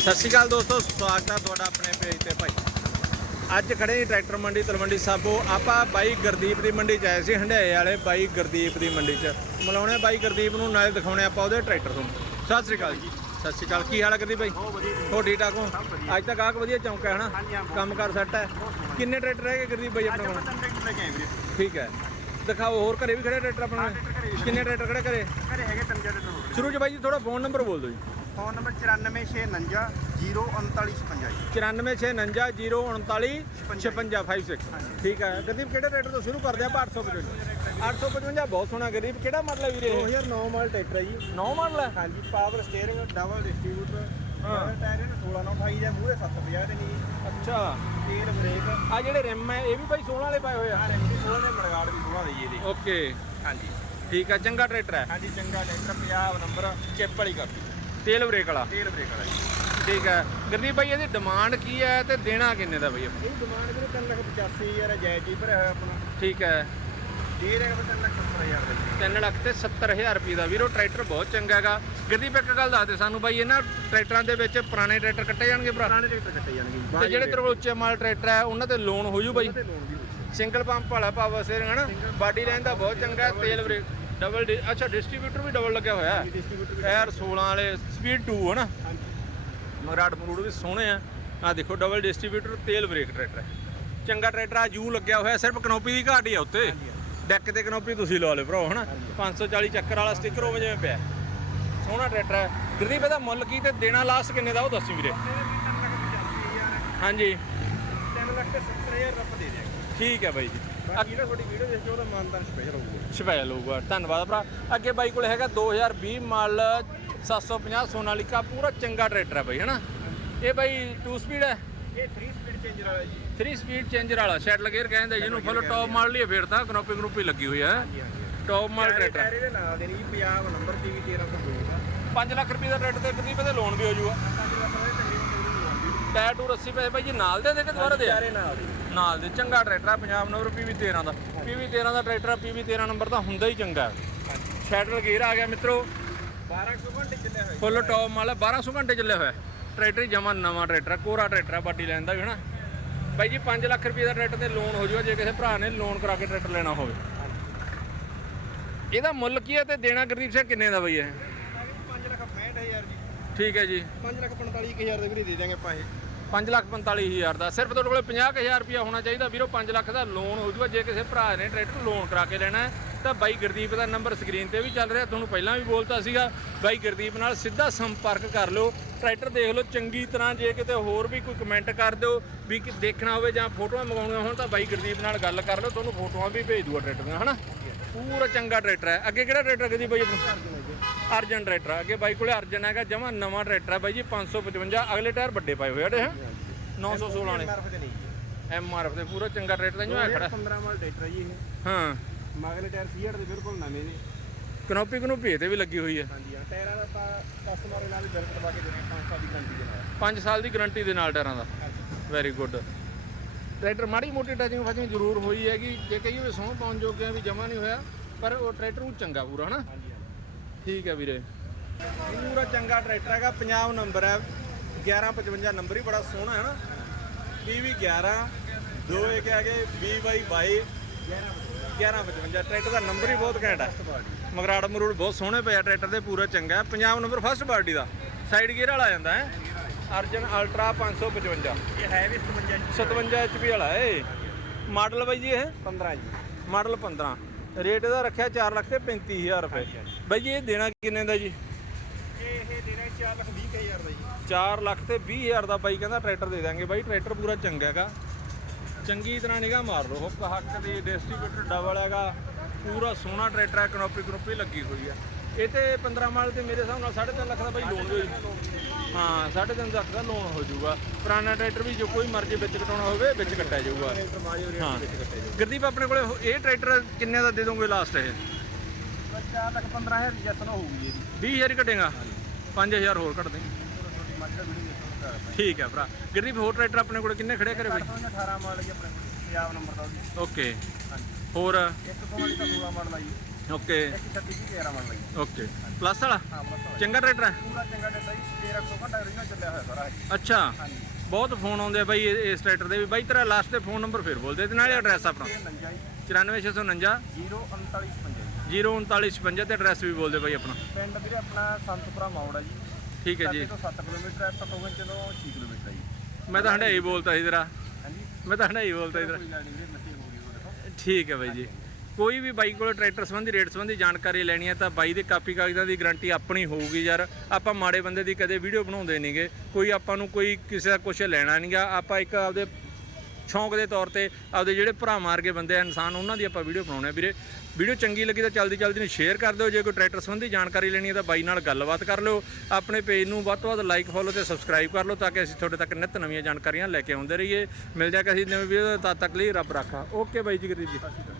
ਸਤਿ ਸ਼੍ਰੀ ਅਕਾਲ ਦੋਸਤੋ ਸਵਾਗਤ ਹੈ ਤੁਹਾਡਾ ਆਪਣੇ ਪੇਜ ਤੇ ਭਾਈ। ਅੱਜ ਖੜੇ ਹਾਂ ਟਰੈਕਟਰ ਮੰਡੀ ਤਲਵੰਡੀ ਸਾਬੋ। ਆਪਾਂ ਬਾਈ ਗੁਰਦੀਪ ਦੀ ਮੰਡੀ ਚ ਆਏ ਸੀ ਹੰਡਾਏ ਵਾਲੇ ਬਾਈ ਗੁਰਦੀਪ ਦੀ ਮੰਡੀ ਚ। ਮਿਲਾਉਣੇ ਬਾਈ ਗੁਰਦੀਪ ਨੂੰ ਨਾਲੇ ਦਿਖਾਉਣੇ ਆਪਾਂ ਉਹਦੇ ਟਰੈਕਟਰ ਤੋਂ ਸਤਿ ਸ਼੍ਰੀ ਅਕਾਲ ਜੀ। ਸਤਿ ਸ਼੍ਰੀ ਅਕਾਲ ਕੀ ਹਾਲ ਹੈ ਗੁਰਦੀਪ ਬਾਈ। ਹੋ ਠੀਕ ਠਾਕ ਹੋ। ਅੱਜ ਤੱਕ ਆਹ ਵਧੀਆ ਚੌਂਕ ਹੈ ਹਨਾ? ਕੰਮ ਕਰ ਸੈੱਟ ਹੈ ਕਿੰਨੇ ਟਰੈਕਟਰ ਹੈਗੇ ਗੁਰਦੀਪ ਬਾਈ ਆਪਣੇ ਆਪਾਂ ਕੋਲ ਠੀਕ ਹੈ। ਦਿਖਾਓ ਹੋਰ ਘਰੇ ਵੀ ਖੜੇ ਟਰੈਕਟਰ ਆਪਣੇ? ਕਿੰਨੇ ਟਰੈਕਟਰ ਖੜੇ ਘਰੇ? ਘਰੇ ਹੈਗੇ ਤਿੰਨ ਚਾਰ ਟਰੈਕਟਰ ਸ਼ੁਰੂ ਚ ਬਾਈ ਜੀ ਥੋੜਾ ਫੋਨ ਨੰਬਰ ਬੋਲ ਦਿਓ ਜੀ। ਫੋਨ ਨੰਬਰ 94649 03956 ਜੀ। 9469093956 ਠੀਕ ਹੈ। ਗਰੀਬ ਕਿਹੜੇ ਰੇਟ ਤੋਂ ਸ਼ੁਰੂ ਕਰਦੇ ਆਪਾਂ? 855 855 ਬਹੁਤ ਸੋਹਣਾ ਗਰੀਬ ਕਿਹੜਾ ਮਾਡਲ ਹੈ ਵੀਰੇ 2009 ਮਾਡਲ ਟਰੈਕਟਰ ਹੈ ਜੀ। ਨੌ ਮਾਡਲ ਹੈ? ਹਾਂਜੀ ਪਾਵਰ ਸਟੀਅਰਿੰਗ ਡਬਲ ਡਿਸਟ੍ਰੀਬਿਊਟਰ ਹਾਂ। ਟਾਇਰ ਇਹਨੂੰ 16 ਨਾਲ 28 ਦੇ ਮੂਹਰੇ 750 ਦੇ ਨਹੀਂ ਅੱਛਾ। ਤੇਲ ਬ੍ਰੇਕ ਆ ਜਿਹੜੇ ਰਿਮ ਹੈ ਇਹ ਵੀ ਭਾਈ 16 ਵਾਲੇ ਪਾਏ ਹੋਏ ਆ? ਆ ਰੈਂਟੀ 16 ਦੇ ਮੜਗਾੜ ਵੀ 16 ਦੇ ਜੀ ਇਹਦੇ। ਓਕੇ। ਹਾਂਜੀ। ਠੀਕ ਹੈ ਚੰਗਾ ਟਰੈਕਟਰ ਹੈ। ਹਾਂਜੀ ਚੰਗਾ ਟਰੈਕਟਰ 50 ਨੰਬਰ। ਚਿੱਪ ਵਾਲੀ ਕਾਪੀ। ਤੇਲ ਬ੍ਰੇਕ ਵਾਲਾ। ਤੇਲ ਬ੍ਰੇਕ ਵਾਲਾ ਜੀ। ਠੀਕ ਹੈ। ਗਰੀਬ ਭਾਈ ਇਹਦੀ ਡਿਮਾਂਡ ਕੀ ਹੈ ਤੇ ਦੇਣਾ ਕਿੰਨੇ ਦਾ ਭਾਈ? ਇਹ ਡਿਮਾਂਡ ਵੀਰੇ 3 ਲੱਖ 85 ਹਜ਼ਾਰ ਜਾਇਜ਼ ਹੀ ਭਰਿਆ ਹੋਇਆ ਆਪਣਾ। ਠੀਕ ਹੈ। ਦੇ ਰਿਹਾ 3 ਲੱਖ 70 ਹਜ਼ਾਰ ਦਾ ਜੀ। 3 ਲੱਖ ਤੇ 70000 ਰੁਪਏ ਦਾ। ਵੀਰੋ ਟਰੈਕਟਰ ਬਹੁਤ ਚੰਗਾ ਹੈਗਾ। ਗਰੀਬ ਇੱਕ ਗੱਲ ਦੱਸ ਦੇ ਸਾਨੂੰ ਬਾਈ ਇਹਨਾਂ ਟਰੈਕਟਰਾਂ ਦੇ ਵਿੱਚ ਪੁਰਾਣੇ ਟਰੈਕਟਰ ਕੱਟੇ ਜਾਣਗੇ ਭਰਾ? ਪੁਰਾਣੇ ਟਰੈਕਟਰ ਕੱਟੇ ਜਾਣਗੇ ਜੀ। ਤੇ ਜਿਹੜੇ ਤੇਰੇ ਕੋਲ ਉੱਚੇ ਮਾਲ ਟਰੈਕਟਰ ਹੈ ਉਹਨਾਂ ਤੇ ਲੋਨ ਹੋ ਜੂ ਬਾਈ। ਸਿੰਗਲ ਪੰਪ ਵਾਲਾ ਪਾਵਰ ਸਟੀਅਰਿੰਗ ਹਨਾ ਬਾਡੀ ਲਾਈਨ ਦਾ ਬਹੁਤ ਚੰਗਾ ਹੈ ਤੇਲ ਬ੍ਰੇਕ ਡਬਲ ਡੀ ਅੱਛਾ ਡਿਸਟ੍ਰੀਬਿਊਟਰ ਵੀ ਡਬਲ ਲੱਗਿਆ ਹੋਇਆ ਹੈ। ਡਿਸਟ੍ਰੀਬਿਊਟਰ ਟਾਇਰ 16 ਵਾਲੇ ਸਪੀਡ 2 ਹਨਾ ਹਾਂਜੀ। ਮਗਰਾਟ ਮਰੂੜ ਵੀ ਸੋਹਣੇ ਆ। ਆ ਦੇਖੋ ਡਬਲ ਡਿਸਟ੍ਰੀਬਿਊਟਰ ਤੇਲ ਬ੍ਰੇਕ ਟਰੈਕਟਰ ਹੈ। ਚੰਗਾ ਟਰੈਕਟਰ ਆ ਜੂ ਲੱਗਿਆ ਹੋਇਆ ਸਿਰਫ ਕਨੋਪੀ ਦੀ ਘਾਟ ਹੀ ਆ ਉੱਤੇ ਹਾਂਜੀ, ਡੈਕ ਤੇ ਕਨੋਪੀ ਤੁਸੀਂ ਲਵਾ ਲਿਓ ਭਰਾ ਹਨਾ? 540 ਚੱਕਰ ਵਾਲਾ ਸਟicker ਹੋਵੇ ਜਿਵੇਂ ਪਿਆ। ਸੋਹਣਾ ਟਰੈਕਟਰ ਹੈ। ਗੁਰਦੀਪ ਇਹਦਾ ਮੁੱਲ ਕੀ ਤੇ ਦੇਣਾ ਲਾਸਟ ਕਿੰਨੇ ਦਾ ਉਹ ਦੱਸੀ ਵੀਰੇ। ਹਾਂਜੀ। 3 ਲੱਖ ਤੇ 70 ਹਜ਼ਾਰ ਰੱਪ ਦੇ ਦਿਆਂਗੇ। ਠੀਕ ਹੈ ਬਾਈ ਜੀ। ਬਾਕੀ ਨਾ ਤੁਹਾਡੀ ਵੀਡੀਓ ਦੇਖ ਕੇ ਉਹਦਾ ਮਾਨਦਾਨ ਸਪੈਸ਼ਲ ਹੋਊਗਾ। ਸਪੈਸ਼ਲ ਹੋਊਗਾ। ਧੰਨਵਾਦ ਭਰਾ। ਅੱਗੇ ਬਾਈ ਕੋਲ ਹੈਗਾ 2020 ਮਾਡਲ 750 ਸੋਨਾਲੀਕਾ। ਪੂਰਾ ਚੰਗਾ ਟਰੈਕਟਰ ਹੈ ਬਾਈ ਹਨਾ ਇਹ ਬਾਈ 2 ਸਪੀਡ ਹੈ? ਇਹ 3 ਸਪੀਡ ਚੇਂਜਰ ਵਾਲਾ ਜੀ। 3 ਸਪੀਡ ਚੇਂਜਰ ਵਾਲਾ। ਸ਼ੈਟਲ ਗੇਅਰ ਕਹਿੰਦੇ ਜਿਹਨੂੰ ਫੁੱਲ ਟੌਪ ਮਾਡਲ ਹੀ ਫਿਰ ਤਾਂ ਕਨੋਪੀ ਕਨੋਪੀ ਲੱਗੀ ਹੋਈ ਹੈ। ਟੌਪ ਮਾਡਲ ਟਰੈਕਟਰ ਇਹਦੇ ਨਾਲ ਦੇ ਜੀ 50 ਨੰਬਰ ਟੀਵੀ 13 ਤੋਂ ਹੋਊਗਾ 5 ਲੱਖ ਰੁਪਏ ਦਾ ਟਰੈਕਟਰ ਤੇ ਕਦੀ ਤੇ ਲੋਨ ਵੀ ਹੋ ਜਾਊਗਾ 5 ਲੱਖ ਦੇ ਤਕਰੀਬਨ ਤਕਰੀਬਨ ਹੋਊਗੀ ਟਾਇਰ ਟੂਰ 80 ਪੈਸੇ ਬਾਈ ਜੀ ਨਾਲ ਦੇ ਦੇ ਕੇ ਦੁਬਾਰਾ ਦੇ? ਚਾਰੇ ਨਾਲ ਦੇ। ਨਾਲ ਦੇ ਚੰਗਾ ਟਰੈਕਟਰ ਆ ਪੰਜਾਬ ਨੰਬਰ ਪੀਵੀ 13 ਦਾ। ਪੀਵੀ 13 ਦਾ ਟਰੈਕਟਰ ਪੀਵੀ 13 ਨੰਬਰ ਦਾ ਹੁੰਦਾ ਹੀ ਚੰਗਾ। ਹਾਂਜੀ। ਸ਼ੈਟਲ ਗੇਅਰ ਆ ਗਿਆ ਮਿੱਤਰੋ। 1200 ਘੰਟੇ ਚੱਲਿਆ ਹੋਇਆ। ਫੁੱਲ ਟੌਪ ਮਾਲ 1200 ਘੰਟੇ ਚੱਲਿਆ ਹੋਇਆ। ਟਰੈਕਟਰ ਜਮਾ ਨਵਾਂ ਟਰੈਕਟਰ ਕੋਰਾ ਟਰੈਕਟਰ ਆ ਬਾਡੀ ਲੈਣ ਦਾ ਵੀ ਹਨਾ। ਬਾਈ ਜੀ 5 ਲੱਖ ਰੁਪਏ ਦਾ ਟਰੈਕਟਰ ਤੇ ਲੋਨ ਹੋ ਜਾਊਗਾ ਜੇ ਕਿਸੇ ਭਰਾ ਨੇ ਲੋਨ ਕਰਾ ਕੇ ਟਰੈਕਟਰ ਲੈਣਾ ਹੋਵੇ। ਇਹਦਾ ਮੁੱਲ ਕੀ ਹੈ ਤੇ ਦੇਣਾ ਗਰੀਬ ਸਿੰਘ ਕਿੰਨੇ ਦਾ ਬਈ ਇਹ 5 ਲੱਖ 65000 ਜੀ ਠੀਕ ਹੈ ਜੀ। 5 ਲੱਖ 45000 ਦੇ ਵੀਰੇ ਦੇ ਦਾਂਗੇ ਆਪਾਂ ਇਹ। 5 ਲੱਖ 45000 ਦਾ। ਸਿਰਫ ਤੁਹਾਡੇ ਕੋਲੇ 50000 ਰੁਪਇਆ ਹੋਣਾ ਚਾਹੀਦਾ। ਵੀਰੋ 5 ਲੱਖ ਦਾ ਲੋਨ ਹੋ ਜਾਊਗਾ ਜੇ ਕਿਸੇ ਭਰਾ ਨੇ ਟਰੈਕਟਰ ਲੋਨ ਕਰਾ ਕੇ ਲੈਣਾ ਤਾਂ ਬਾਈ ਗੁਰਦੀਪ ਦਾ ਨੰਬਰ ਸਕਰੀਨ ਤੇ ਵੀ ਚੱਲ ਰਿਹਾ। ਤੁਹਾਨੂੰ ਪਹਿਲਾਂ ਵੀ ਬੋਲਤਾ ਸੀਗਾ। ਬਾਈ ਗੁਰਦੀਪ ਨਾਲ ਸਿੱਧਾ ਸੰਪਰਕ ਕਰ ਲਓ। ਟਰੈਕਟਰ ਦੇਖ ਲਓ ਚੰਗੀ ਤਰ੍ਹਾਂ ਜੇ ਕਿਤੇ ਹੋਰ ਵੀ ਕੋਈ ਕਮੈਂਟ ਕਰ ਦਿਓ ਵੀ ਕਿ ਦੇਖਣਾ ਹੋਵੇ ਜਾਂ ਫੋਟੋਆਂ ਮੰਗਾਉਣੀਆਂ ਹੋਣ ਤਾਂ ਬਾਈ ਗੁਰਦੀਪ ਨਾਲ ਗੱਲ ਕਰ ਲਓ। ਤੁਹਾਨੂੰ ਫੋਟੋਆਂ ਵੀ ਭੇਜ ਦੂਗਾ ਟਰੈਕਟਰ ਦੀਆਂ ਹਨਾ? ਪੂਰਾ ਚੰਗਾ ਟਰੈਕਟਰ ਹੈ। ਅੱਗੇ ਕਿਹੜਾ ਟਰੈਕਟਰ ਗੁਰਦੀਪ ਬਾਈ ਆਪਣਾ? ਅਰਜਨ ਟਰੈਕਟਰ ਆ। ਅੱਗੇ ਬਾਈ ਕੋਲੇ ਅਰਜਨ ਹੈਗਾ ਜਮਾ ਨਵਾਂ ਟਰੈਕਟਰ ਹੈ ਬਾਈ ਜੀ 555 ਅਗਲੇ ਟਾਇਰ ਵੱਡੇ ਪਾਏ ਹੋਏ ਆ ਹੈ। 916 ਵਾਲੇ। ਜੀ। ਐਮ ਆਰ ਐਫ ਦੇ ਪੂਰਾ ਚੰਗਾ ਟਰੈਕਟਰ ਜਿਹਾ ਖੜਾ? 15 ਮਾਡਲ ਟਰੈਕਟਰ ਹੈ ਜੀ ਇਹ। ਹਾਂ। ਮਗਲੇ ਟਾਇਰ 60 ਦੇ ਬਿਲਕੁਲ ਨਵੇਂ ਨੇ। ਕਨੋਪੀ ਕਨੋਪੀ ਤੇ ਵੀ ਲੱਗੀ ਹੋਈ ਹੈ। ਹਾਂਜੀ ਹਾਂ ਟਾਇਰਾਂ ਦਾ ਤਾਂ ਕਸਟਮਰ ਨਾਲ ਵੀ ਬਿਲਕੁਲ ਦਵਾ ਕੇ ਦੇਣੇ 5 ਸਾਲ ਦੀ ਗਾਰੰਟੀ ਦੇ ਨਾਲ। 5 ਸਾਲ ਦੀ ਗਾਰੰਟੀ ਦੇ ਨਾਲ ਟਾਇਰਾਂ ਦਾ। ਵੈਰੀ ਗੁੱਡ ਟਰੈਕਟਰ ਮਾੜੀ ਮੋਟੀ ਟਚਿੰਗ ਫਚਿੰਗ ਜ਼ਰੂਰ ਹੋਈ ਹੈਗੀ। ਜੇ ਕਹੀਏ ਸੌਂ ਪਾਉਣ ਜੋਗੇ ਵੀ ਜਮਾ ਨਹੀਂ ਹੋਇਆ ਪਰ ਉਹ ਟਰੈਕਟਰ ਨੂੰ ਚੰਗਾ ਪੂਰਾ ਹਨਾ? ਹਾਂਜੀ। ਠੀਕ ਹੈ ਵੀਰੇ। ਪੂਰਾ ਚੰਗਾ ਟਰੈਕਟਰ ਹੈਗਾ 50 ਨੰਬਰ ਹੈ। 1155 ਨੰਬਰ ਹੀ ਬੜਾ ਸੋਹਣਾ ਹੈ ਨਾ। PV 11 ਦੋ ਇੱਕ ਹੈਗੇ 20 ਬਾਈ 22 1155 ਟਰੈਕਟਰ ਦਾ ਨੰਬਰ ਹੀ ਬਹੁਤ ਘੈਂਟ ਹੈ। ਮਗਰਾੜ ਮਰੂੜ ਬਹੁਤ ਸੋਹਣੇ ਪਿਆ ਟਰੈਕਟਰ ਦੇ ਪੂਰਾ ਚੰਗਾ ਹੈ। ਪੰਜਾਬ ਨੰਬਰ ਫਸਟ ਪਾਰਟੀ ਦਾ। ਸਾਈਡ ਗੇਅਰ ਵਾਲਾ ਆ ਜਾਂਦਾ ਹੈ? ਅਰਜਨ ਅਲਟਰਾ 555 ਇਹ ਹੈ ਵੀ 57 57 HP ਵਾਲਾ ਏ। ਮਾਡਲ ਬਾਈ ਜੀ ਇਹ? 15 ਜੀ। ਮਾਡਲ 15 ਰੇਟ ਇਹਦਾ ਰੱਖਿਆ 4 ਲੱਖ ਤੇ 35000 ਰੁਪਏ। ਹਾਂਜੀ, ਹਾਂਜੀ। ਬਾਈ ਜੀ ਇਹ ਦੇਣਾ ਕਿੰਨੇ ਦਾ ਜੀ? ਇਹ ਇਹ ਦੇਣਾ 4 ਲੱਖ 20 ਹਜ਼ਾਰ ਦਾ ਜੀ। 4 ਲੱਖ ਤੇ 20000 ਦਾ ਬਾਈ ਕਹਿੰਦਾ ਟਰੈਕਟਰ ਦੇ ਦਾਂਗੇ। ਬਾਈ ਟਰੈਕਟਰ ਪੂਰਾ ਚੰਗਾ ਹੈਗਾ। ਚੰਗੀ ਤਰ੍ਹਾਂ ਨਿਗਾਹ ਮਾਰ ਲਓ। ਹੁੱਕ ਹੱਕ ਦੀ ਡਿਸਟ੍ਰੀਬਿਊਟਰ ਡਬਲ ਹੈਗਾ। ਪੂਰਾ ਸੋਹਣਾ ਟਰੈਕਟਰ ਹੈ ਕਨੋਪੀ ਕਨੋਪੀ ਲੱਗੀ ਹੋਈ ਹੈ। ਇਹ ਤੇ 15 ਮਾਡਲ ਤੇ ਮੇਰੇ ਹਿਸਾਬ ਨਾਲ 3.5 ਲੱਖ ਦਾ ਬਾਈ ਲੋਨ ਵੀ ਹਾਂ 3.5 ਲੱਖ ਦਾ ਲੋਨ ਹੋ ਜਾਊਗਾ। ਪੁਰਾਣਾ ਟਰੈਕਟਰ ਵੀ ਜੋ ਕੋਈ ਮਰਜ਼ੀ ਵਿੱਚ ਕਟਾਉਣਾ ਹੋਵੇ ਵਿੱਚ ਕੱਟਿਆ ਜਾਊਗਾ। ਹਾਂ। ਜੀ ਗੁਰਦੀਪ ਆਪਣੇ ਕੋਲੇ ਹੋ- ਇਹ ਟਰੈਕਟਰ ਕਿੰਨੇ ਦਾ ਦੇ ਦੋਗੇ ਲਾਸਟ ਇਹ? 4 ਲੱਖ 15000 ਦੀ ਜੈਸਨ ਹੋਊਗੀ ਇਹਦੀ 20000 ਹੀ ਘਟੇਗਾ 5000 ਹੋਰ ਘਟ ਦੇ। ਛੋਟੀ ਮੱਝ ਦਾ ਵੀਡੀਓ ਦੇਖੋ ਠੀਕ ਹੈ ਭਰਾ। ਗੁਰਦੀਪ ਹੋਰ ਟਰੈਕਟਰ ਆਪਣੇ ਕੋਲ ਕਿੰਨੇ ਖੜੇ ਕਰੇ ਬਾਈ? 18 ਮਾਡਲ ਜੀ ਆਪਣੇ ਕੋਲ। ਪੰਜਾਬ ਨੰਬਰ ਦਾ ਜੀ ਓਕੇ। ਹਾਂਜੀ। ਹੋਰ? ਇੱਕ ਸੋਨਾਲੀ ਦਾ 16 ਮਾਡਲ ਆ ਜੀ ਓਕੇ। 136 ਦੀ 11 ਮੰਨ ਲਈ ਓਕੇ। ਪਲੱਸ ਵਾਲਾ? ਹਾਂ ਬਸ ਚੰਗਾ ਟਰੈਕਟਰ ਹੈ? ਪੂਰਾ ਚੰਗਾ ਡੇਟਾ ਜੀ 1300 ਘੰਟਾ original ਚੱਲਿਆ ਹੋਇਆ ਸਾਰਾ ਇਹ। ਅੱਛਾ। ਹਾਂਜੀ। ਬਹੁਤ ਫੋਨ ਆਉਂਦੇ ਆ ਬਾਈ ਇਹ- ਇਸ ਟਰੈਕਟਰ ਦੇ ਵੀ। ਬਾਈ ਤੇਰਾ ਲਾਸਟ ਤੇ ਫੋਨ ਨੰਬਰ ਫਿਰ ਬੋਲ ਦੇ ਤੇ ਨਾਲੇ ਐਡਰੈਸ ਆਪਣਾ। ਇਹ ਨੰਜਾ ਜੀ। 94649 03955 03955 ਤੇ ਐਡਰੈਸ ਵੀ ਬੋਲ ਦੇ ਬਾਈ ਆਪਣਾ। ਪਿੰਡ ਵੀਰੇ ਆਪਣਾ ਸੰਤਪੁਰਾ ਮੌੜ ਹੈ ਜੀ। ਠੀਕ ਹੈ ਜੀ। ਸਾਡੇ ਤੋਂ 7 ਕਿਲੋਮੀਟਰ ਹੈ ਪਤੋਗਨ ਤੋਂ 6 ਕਿਲੋਮੀਟਰ ਹੈ ਜੀ। ਮੈਂ ਤਾਂ ਹੰਡਾਈ ਬੋਲਤਾ ਸੀ ਤੇਰਾ। ਹਾਂਜੀ। ਮੈਂ ਤਾਂ ਹੰਡਾਈ ਬੋਲਤਾ ਸੀ ਤੇਰਾ। ਕੋਈ ਲੈਣੀ ਵੀਰੇ ਮਸਤੀ ਹੋ ਗਈ ਤੁਹਾਡੇ ਤੋਂ। ਠੀਕ ਹੈ ਬਾਈ ਜੀ। ਕੋਈ ਵੀ ਬਾਈ ਕੋਲ ਟਰੈਕਟਰ ਸੰਬੰਧੀ, ਰੇਟ ਸੰਬੰਧੀ ਜਾਣਕਾਰੀ ਲੈਣੀ ਹੈ ਤਾਂ ਬਾਈ ਦੇ ਕਾਪੀ ਕਾਗਜ਼ਾਂ ਦੀ ਗਾਰੰਟੀ ਆਪਣੀ ਹੋਊਗੀ ਯਾਰ। ਆਪਾਂ ਮਾੜੇ ਬੰਦੇ ਦੀ ਕਦੇ ਵੀਡੀਓ ਬਣਾਉਂਦੇ ਨਹੀਂਗੇ ਕੋਈ ਆਪਾਂ ਨੂੰ ਕੋਈ ਕਿਸੇ ਦਾ ਕੁਝ ਲੈਣਾ ਨਹੀਂਗਾ ਆਪਾਂ ਇੱਕ ਆਪਦੇ ਸ਼ੌਂਕ ਦੇ ਤੌਰ ਤੇ ਆਪਦੇ ਜਿਹੜੇ ਭਰਾ ਮਾਰਗੇ ਬੰਦੇ ਆ, ਇਨਸਾਨ, ਉਹਨਾਂ ਦੀ ਆਪਾਂ ਵੀਡੀਓ ਬਣਾਉਣੇ ਆ। ਵੀਰੇ, ਵੀਡੀਓ ਚੰਗੀ ਲੱਗੀ ਤਾਂ ਜਲਦੀ ਜਲਦੀ ਨੂੰ ਸ਼ੇਅਰ ਕਰ ਦਿਓ। ਜੇ ਕੋਈ ਟਰੈਕਟਰ ਸੰਬੰਧੀ ਜਾਣਕਾਰੀ ਲੈਣੀ ਹੈ ਤਾਂ ਬਾਈ ਨਾਲ ਗੱਲਬਾਤ ਕਰ ਲਿਓ। ਆਪਣੇ ਪੇਜ ਨੂੰ ਵੱਧ ਤੋਂ ਵੱਧ ਲਾਈਕ ਫੋਲੋ ਤੇ ਸਬਸਕ੍ਰਾਈਬ ਕਰ ਲਓ ਤਾਂ ਕਿ ਅਸੀਂ ਤੁਹਾਡੇ ਤੱਕ ਨਿੱਤ ਨਵੀਆਂ ਜਾਣਕਾਰੀਆਂ ਲੈ ਕੇ ਆਉਂਦੇ ਰਹੀਏ। ਮਿਲ ਜਾ ਕੇ ਅਸੀਂ ਨਵੀਂ ਵੀਡੀਓ ਤਦ ਤੱਕ ਲਈ ਰੱਬ ਰਾਖਾ। ਓਕੇ ਬਾਈ ਜੀ, ਗੁਰਦੀਪ ਜੀ।